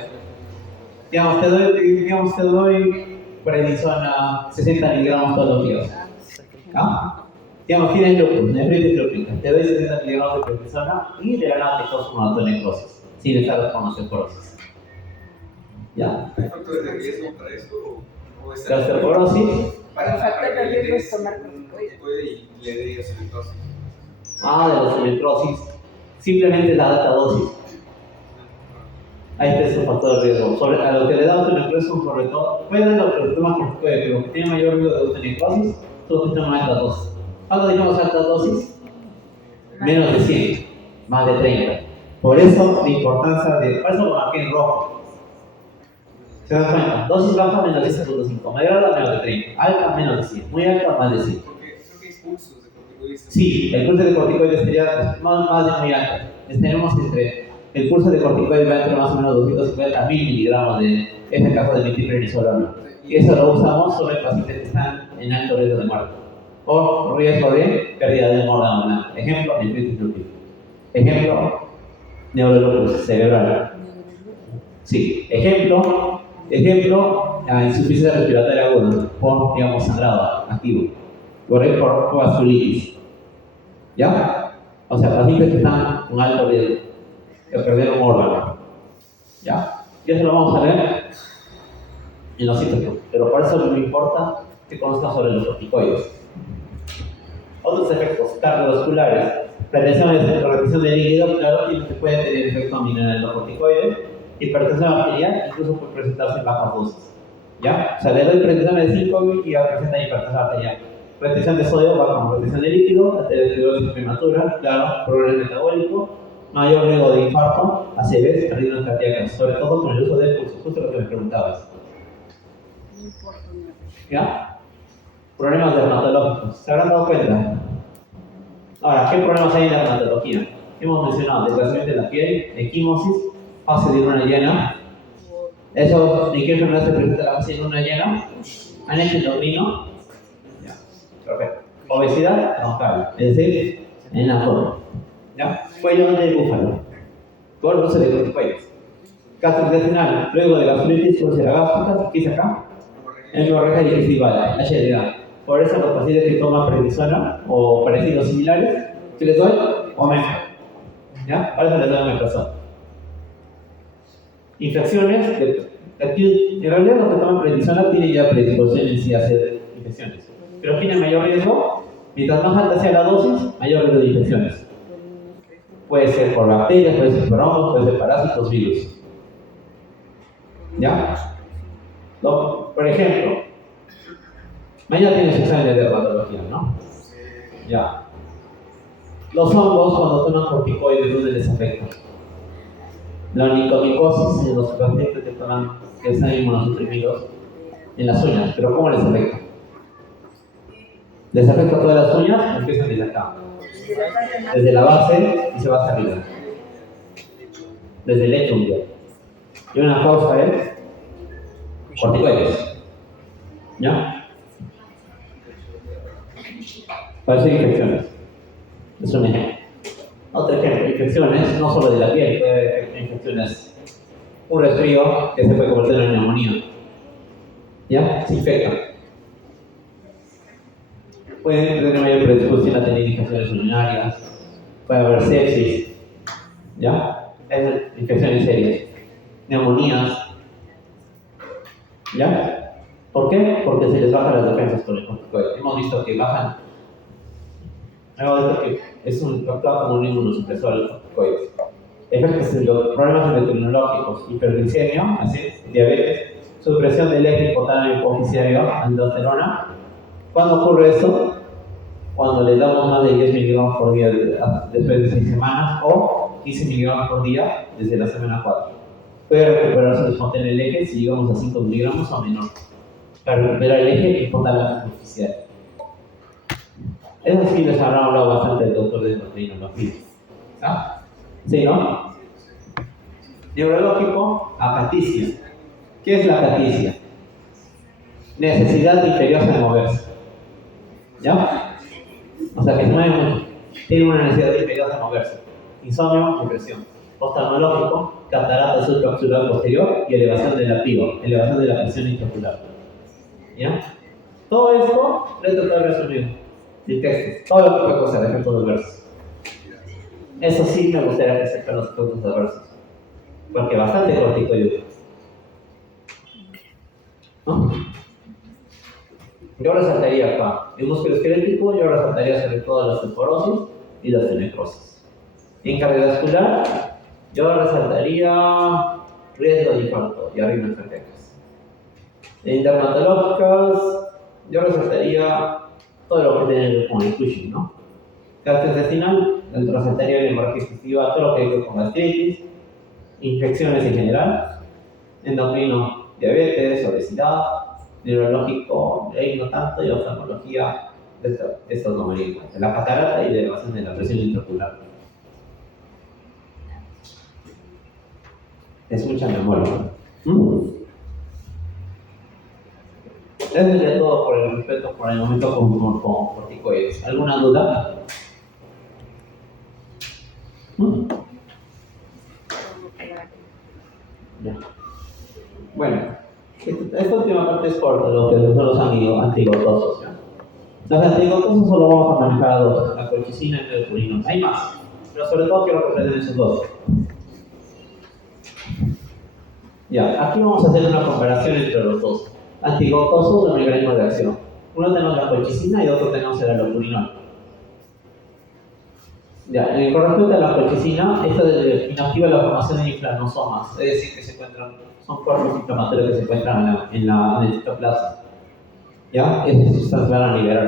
Digamos, te doy prednisona 60 miligramos todos los días. ¿Ah? Digamos, tienes lupus, nefritis lúpica. Te doy 60 miligramos de prednisona y de la nada te causa una autonecrosis, sin estar con osteoporosis. ¿Ya? ¿Hay factores de riesgo para esto? ¿O es La osteoporosis, El factor de riesgo es tomar corticoides. y le dé osteoporosis. de la osteoporosis, simplemente la alta dosis. Ahí está su factor de riesgo. A lo que le da osteonecrosis, sobre todo, puede dar lo que toma corticoides, pero que tiene mayor riesgo de osteonecrosis, son los que toman altas dosis. ¿Cuánto digamos altas dosis? Menos de 100, más de 30. Por eso la importancia de. Por eso lo marqué en rojo. ¿Se dan cuenta? Dosis baja menos de 10.5, mayor alta menos de 30, alta menos de 100, muy alta más de 100. Porque creo que hay pulsos de corticoides. Sí, el pulso de corticoides sería más de muy alto. Tenemos el pulso de corticoides va entre más o menos 250 a 1000 miligramos en este caso de methylprednisolona. Y eso lo usamos sobre pacientes que están en alto riesgo de muerte o riesgo de pérdida de órgano renal. Ejemplo, nefritis lúpica. Ejemplo, neurolupus cerebral. Sí, ejemplo, insuficiencia respiratoria aguda por, digamos, sangrado activo, por vasculitis. ¿Ya? O sea, pacientes que están con alto riesgo de perder un órgano. ¿Ya? Y eso lo vamos a ver en los síntomas, pero por eso me importa que conozcan sobre los corticoides. Otros efectos cardiovasculares, retención de líquido, claro, y que puede tener efecto aminal en los corticoides, hipertensión arterial, incluso puede presentarse en bajas dosis. ¿Ya? O sea, le doy prednisona de 5 y ya presenta hipertensión arterial. Retención de sodio va con retención de líquido, aterosclerosis prematura, claro, problema metabólico, mayor riesgo de infarto, ACVs, arritmias cardíacas, sobre todo con el uso del pulso, justo lo que me preguntabas. ¿Ya? Problemas dermatológicos. ¿Se habrán dado cuenta? Ahora, ¿qué problemas hay en la dermatología? Hemos mencionado desgastamiento de la piel, equimosis, fase de luna llena. Eso, ¿en qué enfermedad se presenta la fase de luna llena? Anemia endocrino. Ya, perfecto. Obesidad troncal, es decir, en la forma. ¿Ya? Cuello de búfalo. Gordo de corticoides. Gastrointestinal, luego de gastritis, úlcera gástrica, ¿qué dice acá? Hemorragia digestiva, HDA. Por eso los pacientes que toman prednisona o parecidos similares, ¿qué les doy? Omeprazol. ¿Ya? Para eso les doy omeprazol. Infecciones, aquí en realidad los que toman prednisona tienen ya predisposición en sí a hacer infecciones. Pero tienen mayor riesgo, mientras más alta sea la dosis, mayor riesgo de infecciones. Puede ser por bacterias, puede ser por hongos, puede ser parásitos, virus. ¿Ya? Por ejemplo, mañana tienes examen de dermatología, ¿no? Ya. Los hongos, cuando toman corticoides, ¿dónde les afecta? La onicomicosis en los pacientes que están inmunosuprimidos en las uñas, pero ¿cómo les afecta? Les afecta todas las uñas, empiezan desde acá, desde la base y se va hacia arriba, desde el lecho unguial. Y una causa es corticoides. ¿Ya? Parece infecciones. Es un ejemplo. Otro ejemplo, infecciones no solo de la piel, puede haber infecciones, un resfrío que se puede convertir en neumonía. ¿Ya? Se infectan. Pueden tener mayor predisposición a tener infecciones urinarias, puede haber sepsis, ¿ya? Es infecciones serias, neumonías, ¿ya? ¿Por qué? Porque se les bajan las defensas con el corticoide. Hemos visto que bajan. Hemos visto que es actúa como un inmunosupresor el corticoide. Efectos en los problemas endocrinológicos, hiperglicemia, así, diabetes, supresión del eje hipotálamo hipofisiario, aldosterona. ¿Cuándo ocurre esto? Cuando le damos más de 10 miligramos por día después de 6 semanas o 15 miligramos por día desde la semana 4. Puede recuperarse el espontáneo del eje si llegamos a 5 miligramos o menor. Para recuperar el eje hipotálamo hipofisiario. Eso sí les habrá hablado bastante el doctor de endocrinología. ¿Ah? ¿Sí, no? Neurológico, acaticia. ¿Qué es la acaticia? Necesidad imperiosa de moverse. ¿Ya? O sea que se mueve mucho. Tiene una necesidad imperiosa de moverse. Insomnio, depresión. Oftalmológico, catarata supraaxilar posterior y elevación de la PIO, elevación de la presión intraocular. ¿Ya? Todo esto lo he tratado de resumir. Sin textos. Todo lo que puede causar efectos adversos. Eso sí me gustaría que sepan los efectos adversos. Porque bastante corticoide. ¿No? Yo resaltaría acá, el músculo esquelético, yo resaltaría sobre todo la osteoporosis y la osteonecrosis. En cardiovascular, yo resaltaría riesgo de infarto y arritmias cardíacas. En dermatológicas, yo resaltaría todo lo que tiene que ver con el Cushing, ¿no? Gastrointestinal, resaltaría la hemorragia digestiva, todo lo que hay que ver con gastritis, infecciones en general, endocrino, diabetes, obesidad, neurológico, de ahí no tanto, y oftalmología, esto no me digo, de la catarata y de elevación de la presión intraocular. Es mucha memoria. Eso sería todo por el respeto por el momento con corticoides. ¿Alguna duda? Ya. Bueno, esta última parte es corta, lo que son los antigotosos. ¿Ya? Los antigotosos solo vamos a manejar a dos, la colchicina y el purino. Hay más, pero sobre todo quiero que aprendan esos dos. Ya, aquí vamos a hacer una comparación entre los dos. Antigotosos de mecanismo de acción. Uno tenemos la colchicina y otro tenemos el alopurinol. Ya, con respecto a la colchicina, esta inactiva la formación de inflamnosomas, es decir, que se encuentran, son cuerpos inflamatorios que se encuentran en el citoplasma. ¿Ya? Estas sustancias van a liberar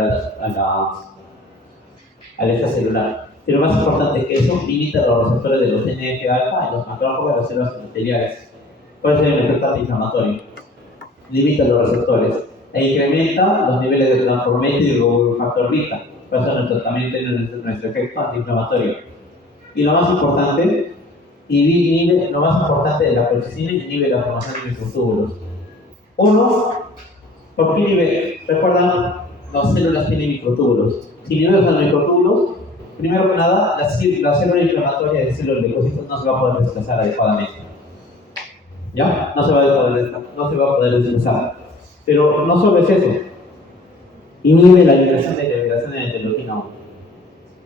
al extracelular. Pero más importante que eso, limita los receptores de los NF-alfa y los macrófagos de las células epiteliales. Puede ser un efecto antiinflamatorio. limita los receptores e incrementa los niveles de transformante y del factor beta. Por eso nuestro tratamiento tiene nuestro efecto antiinflamatorio. Y lo más importante, de la colchicina inhibe la formación de microtúbulos. Uno, ¿por qué inhibe? Recuerdan, las células tienen microtúbulos. Si inhibes los microtúbulos, primero que nada, la célula inflamatoria de células leucocitos no se va a poder desplazar adecuadamente. ¿Ya? No se va a poder desplazar. Pero no solo es eso, inhibe la liberación de la interleuquina 1.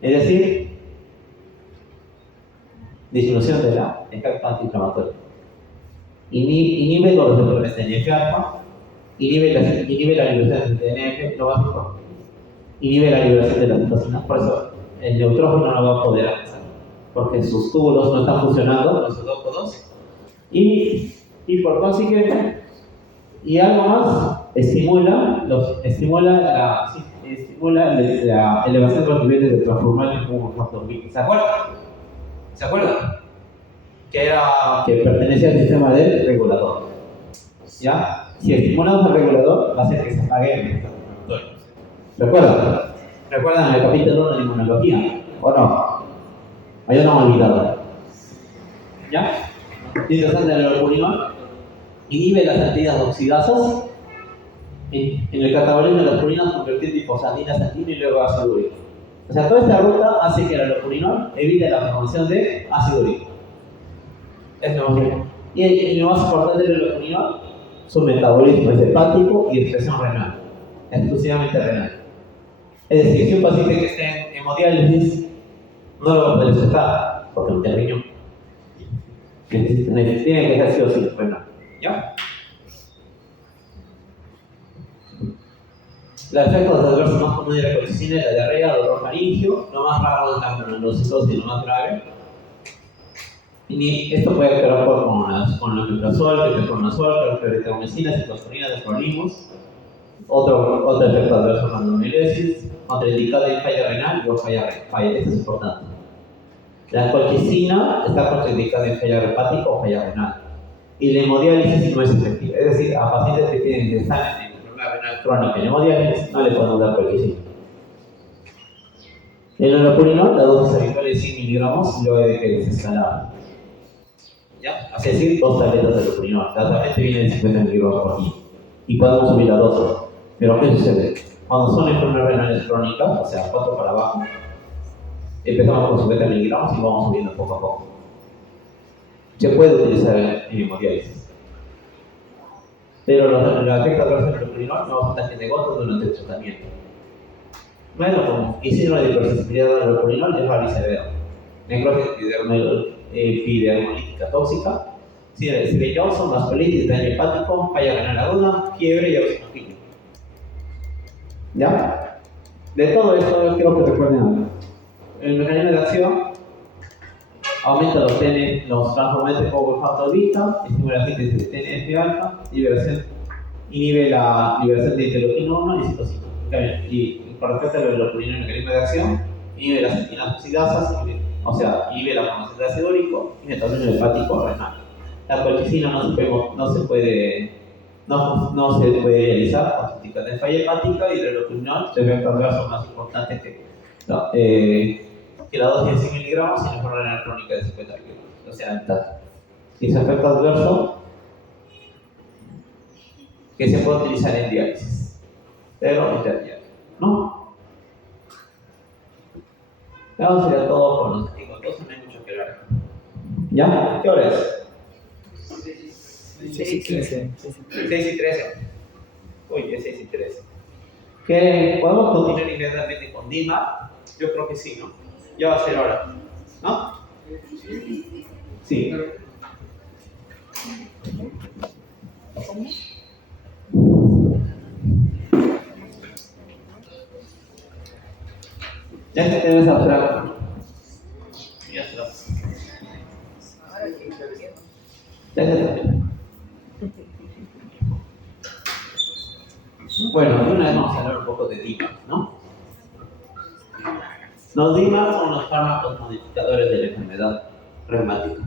Es decir, disminución de la efecto antiinflamatorio. Inhibe los receptores de TNF-alfa, inhibe la liberación de TNF, lo básico, inhibe la liberación de las citocinas. Por eso el neutrógeno no va a poder avanzar, porque sus túbulos no están funcionando, los odópodos, y por consiguiente, y algo más, estimula la elevación de los niveles de transformar como un factor B. ¿Se acuerdan? Que pertenece al sistema del regulador. ¿Ya? Si estimulamos al regulador, va a hacer que se apague el inflamatorio. ¿Recuerdan el capítulo 1 de inmunología? ¿O no? Ahí no me he olvidado. ¿Ya? Interesante el purina. Inhibe las antidas oxidasas en el catabolismo de las purinas, convirtiendo fosfatina sanguínea y luego ácido úrico. O sea, toda esta ruta hace que el alopurinol evite la formación de ácido úrico. Es lo más bien. Y lo más importante del alopurinol, su metabolismo es hepático y expresión renal, exclusivamente renal. Es decir, si un paciente que esté en hemodiálisis no lo va a poder aceptar porque no tiene riñón. Tiene que ser sí o sí renal. ¿Ya? Los efectos adversos más comunes de la colchicina es la diarrea, dolor faríngeo, lo más raro es la granulocitosis, lo más grave. Y esto puede actuar con la omeprazol, ketoconazol, clarithromicina, ciclosporina, desclorimos. Otro efecto adverso es la monoamilosis, contraindicado en falla renal y falla. Esto es importante. La colchicina está contraindicada en falla hepática o falla renal. Y la hemodiálisis no es efectiva. Es decir, a pacientes que tienen enfermedad renal crónica en hemodiálisis no le podemos dar colchicina. El alopurinol, la dosis habitual es 100 miligramos luego de que desescalada. ¿Ya? Es decir, 2 tabletas de alopurinol. La tableta viene de 50 miligramos por día. Y podemos subir a 12. Pero ¿qué sucede? Cuando son enfermedades renales crónicas, o sea, 4 para abajo, empezamos con 50 miligramos y vamos subiendo poco a poco. Se puede utilizar en hemodiálisis. Pero los efectos adversos del alopurinol no van a estar de gotas durante el tratamiento. Bueno, como hicieron la hipersensibilidad al alopurinol, es raro y severo. Necrosis epidermolítica tóxica, Cire Johnson, vasculitis, daño hepático, falla renal aguda, fiebre y eosinofilia. ¿Ya? De todo esto, quiero que recuerden algo. El mecanismo de acción aumenta los transformantes como factor beta, estimula la síntesis de TNF-alfa, inhibe la liberación de interleuquina 1 y citocina. Y con respecto al alopurinol, el mecanismo de acción, inhibe las antinas oxidasas, o sea, inhibe la formación de ácido úrico y metabolismo hepático renal. La colchicina no se puede realizar con técnicas de falla hepática, y el alopurinol, el efecto adverso más importante que la dosis de 100 miligramos y la forma renal crónica de 50 miligramos. O sea, alta. Y ese efecto adverso que se puede utilizar en diálisis, pero interdiario, ¿no? Vamos a ir a todo con los anticotos, no hay mucho que hablar. ¿Ya? ¿Qué hora es? 6 y 15. 6 y 13. Uy, es 6 y 13. ¿Que podemos continuar inmediatamente con Dima? Yo creo que sí, ¿no? Ya va a ser hora, ¿no? Sí. Ya se te ves abstracto. Ya está. Ya se terminó. Bueno, de una vez vamos a hablar un poco de DIMA, ¿no? Los DIMA son los fármacos modificadores de la enfermedad reumática.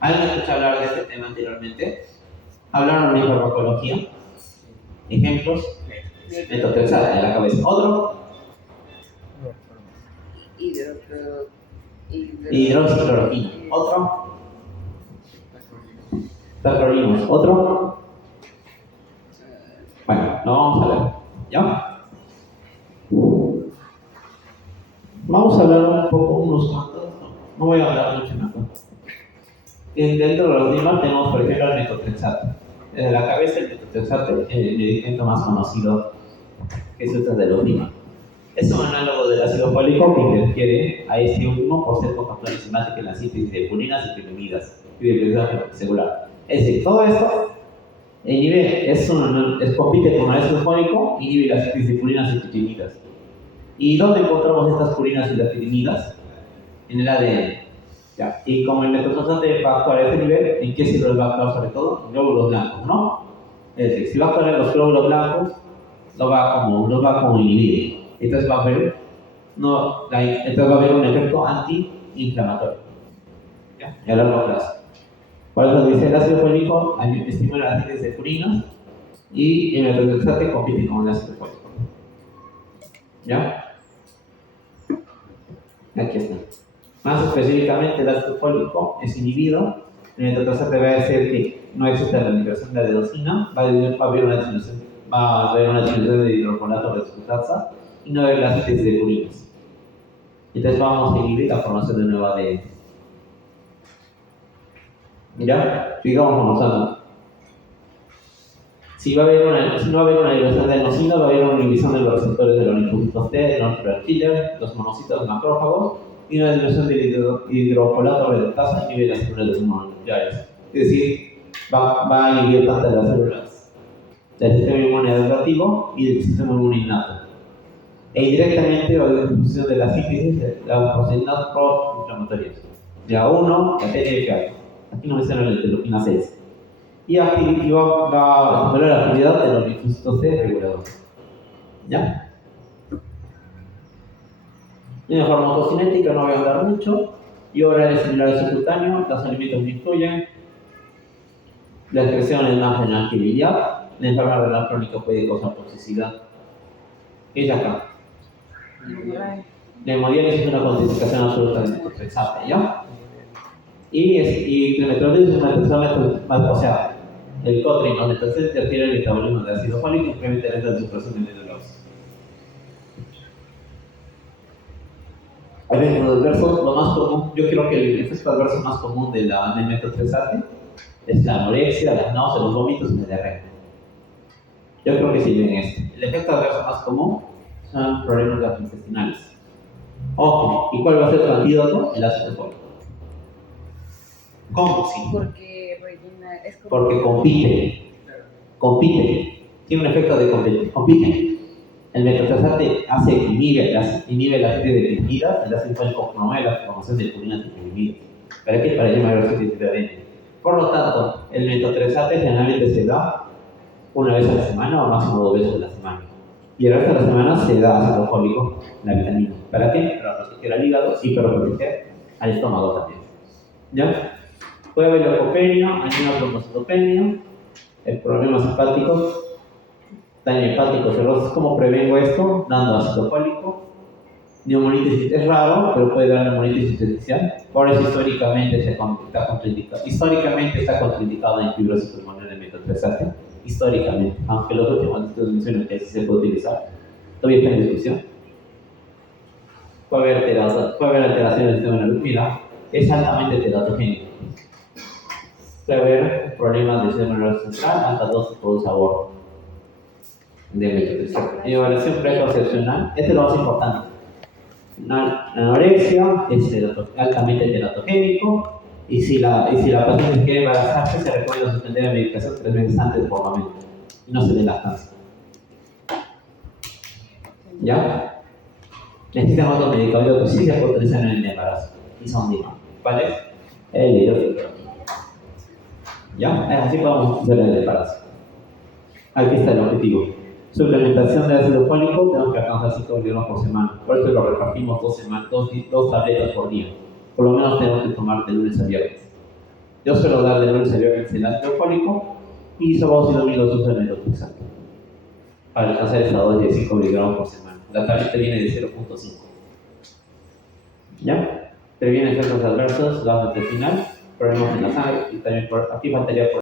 ¿Alguien escuchado hablar de este tema anteriormente? ¿Hablaron de farmacología? Ejemplos, metotrexato en la cabeza. Otro, hidroxicloroquina. Otro, tacrolimus. Otro, bueno, lo vamos a ver, ¿ya? Vamos a hablar un poco, unos cuantos, no voy a hablar mucho más. Dentro de los DIMAR tenemos, por ejemplo, el metotrexato. Desde la cabeza, el metotrexato es el medicamento más conocido que se usa de los DIMAR. Es un análogo del ácido fólico que interfiere a este último por ser cofactor enzimático en la síntesis de purinas y pirimidas y de biodiesel celular. Es decir, todo esto compite con el ácido fólico y inhibe la síntesis de purinas y pirimidas. ¿Y dónde encontramos estas purinas y las pirimidas? En el ADN. ¿Ya? Y como el metotrexato va a actuar a este nivel, ¿en qué células va a actuar sobre todo? En glóbulos blancos, ¿no? Es decir, si va a actuar en los glóbulos blancos, lo va como inhibir. Entonces va a haber un efecto antiinflamatorio, ¿ya? Y a largo plazo. Por eso dice el ácido fólico estimula la síntesis de purinas y el metotrexato compite con el ácido fólico. ¿Ya? Aquí está. Más específicamente, el ácido fólico es inhibido. El metotrexato va a decir que no existe la liberación de adenosina, va a haber una disminución de hidrocolato de sucrasa y no va a haber la síntesis de purinas. Entonces vamos a inhibir la formación de nueva ADN. ¿Ya? Sigamos avanzando. Si no va a haber una liberación de adenosina, va a haber una inhibición de los receptores de los linfocitos T, de natural killer, los monocitos macrófagos y una disminución del hidrocolato reductasa inhibe las células de inmunonucleares. Es decir, va a inhibir tanto las células del sistema inmune adaptativo y del sistema inmune innato. E indirectamente va a haber disminución de la síntesis de las proteínas proinflamatorias. Ya uno, la TNF. Aquí no menciona la interleuquina 6. Y va a estimular la actividad de los linfocitos T reguladores. ¿Ya? En la farmacocinética no voy a hablar mucho. Y ahora el similar subcutáneo, los alimentos que influyen. La excreción es más renal que biliar. La enfermedad renal crónica puede causar toxicidad. ¿Qué es acá? La hemodiálisis es una contraindicación absoluta del metotrexato, ¿ya? Y el metotrexato es una metotrexato, o sea, el Cotrin o metotrexato interfiere en el metabolismo de ácido fólico y incrementa la supresión de minerales. Efectos adversos, lo más común, yo creo que el efecto adverso más común del metotrexato es la anorexia, las náuseas, los vómitos y la diarrea. Yo creo que sí ven esto. El efecto adverso más común son problemas gastrointestinales. Ojo, ¿y cuál va a ser su antídoto? El ácido fólico. ¿Cómo? Sí. Porque rellena, es como... Porque compite. Tiene un efecto de compite. El metotrexato inhibe la síntesis de pirimidas, el ácido fólico promueve la formación de purinas y pirimidas. ¿Para qué? Para llamar la síntesis de ADN. Por lo tanto, el metotrexato generalmente se da una vez a la semana o máximo 2 veces a la semana. Y el resto de la semana se da ácido fólico, la vitamina. ¿Para qué? Para proteger al hígado y para proteger al estómago también. ¿Ya? Puede haber leucopenia, anemia trombocitopenia, problemas hepáticos, daño hepático, cirrosis. ¿Cómo prevengo esto? Dando ácido fólico. Neumonitis es raro, pero puede dar neumonitis intersticial. Por eso históricamente está contraindicado en fibrosis pulmonar de metotrexato. Históricamente, aunque los últimos estudios mencionan que se puede utilizar, todavía está en discusión. Puede haber alteración del sistema nervioso. Mira, es altamente teratogénico. Puede haber problemas del sistema nervioso central, hasta dosis produce aborto de metotrexato. Evaluación preconcepcional, este es lo más importante. La anorexia es altamente teratogénico. Y si la paciente quiere embarazarse, se recomienda suspender la medicación 3 meses antes por momento y no se dé lactancia. ¿Ya? Existen otros medicamentos que sí se pueden utilizar en el embarazo y son DIMAR. ¿Cuál es? El hidroxicloroquina. ¿Ya? Así podemos utilizar en el embarazo. Aquí está el objetivo. Suplementación de ácido fólico, tenemos que alcanzar 5 miligramos por semana. Por eso lo repartimos 2 tabletas por día. Por lo menos tenemos que tomar de lunes a viernes. Yo suelo dar de lunes a viernes el ácido fólico y sábados y domingos uso el metotrexato. para alcanzar el estado de 5 miligramos por semana. La tableta viene de 0.5. ¿Ya? Previene efectos adversos, gases intestinal, problemas en la sangre y también aquí faltaría por